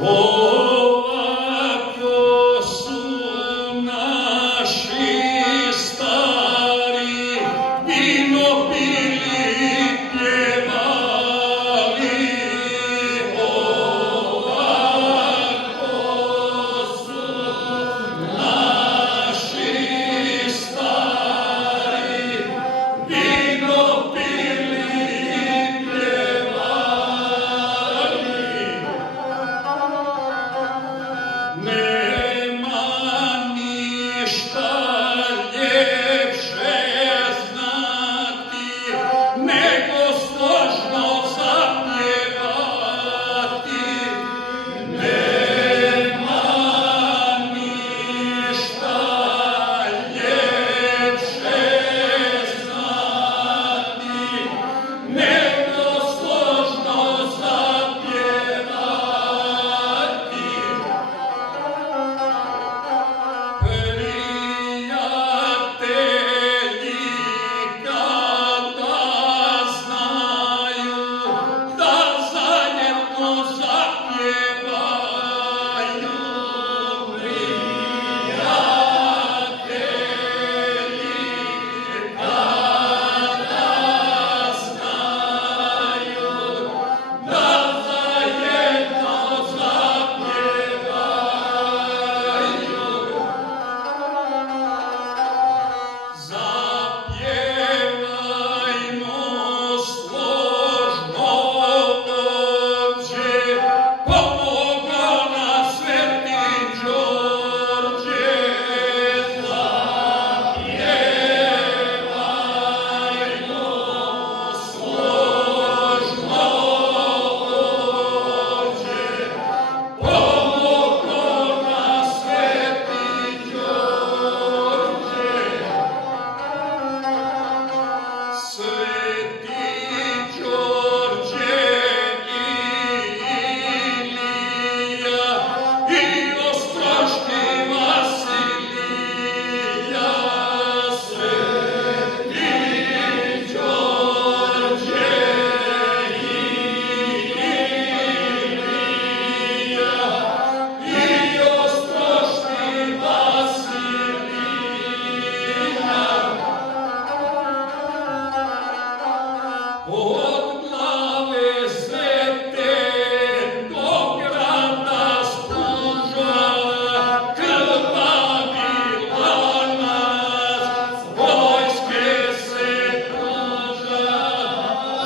Ovako su naši stari vino pili, pjevali. Ovako su naši stari vino pili, pjevali. Nema ništa ljepše znati nego složno zapjevati. Nema ništa ljepše znati nego složno zapjevati. Prijatelji kada znaju da zajedno zapjevaju, prijatelji kada znaju da zajedno zapjevaju. Zapjevajmo složno ovdje, pomogao nam Sveti Đorđe. Zapjevajmo složno ovdje, pomogao nam Sveti Đorđe. Sveti Đorđe i Ilija i ostroški Vasilija. Sveti Đorđe i Ilija i ostroški Vasilija. Od glave Svete do grada Spuža krvavila nas, vojske se pruža.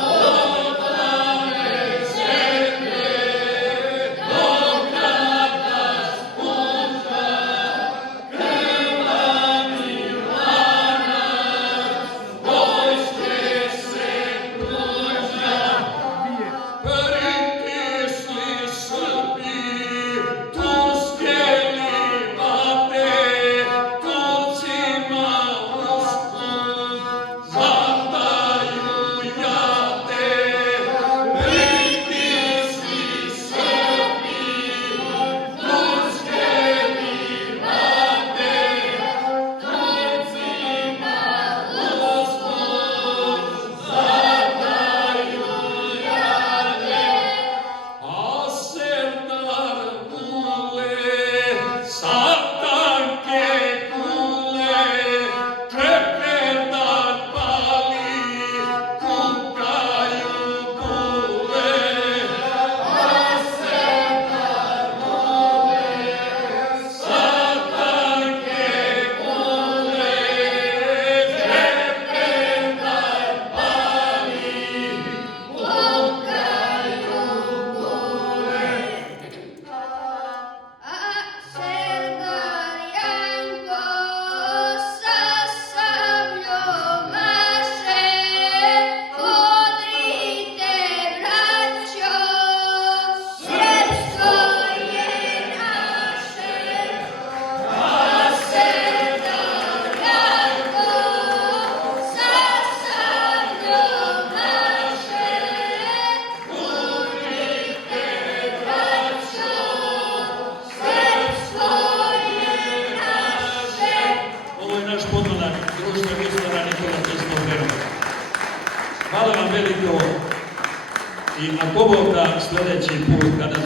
Od glave Svete do grada Spuža krvavila nas, vojske se pruža. Pritisli Srbi, tu stjeli vate, Turcima usput zadaju jate. Pritisli Srbi, tu stjeli vate, Turcima usput zadaju jate. A Serdar Bule sa tanke kule Čeperdar pali, kukaju bule. A Serdar Bule sa tanke kule Čeperdar pali, kukaju bule. A Serdar Janko sa sabljom maše, odrite braćo, srpsko je naše. A Serdar Janko sa sabljom maše, odrite braćo, srpsko je naše. Ovo je naš podmladak društva Mistora Nikola Tesla Verba. Hvala vam veliko i ako Bog da sljedeći put kada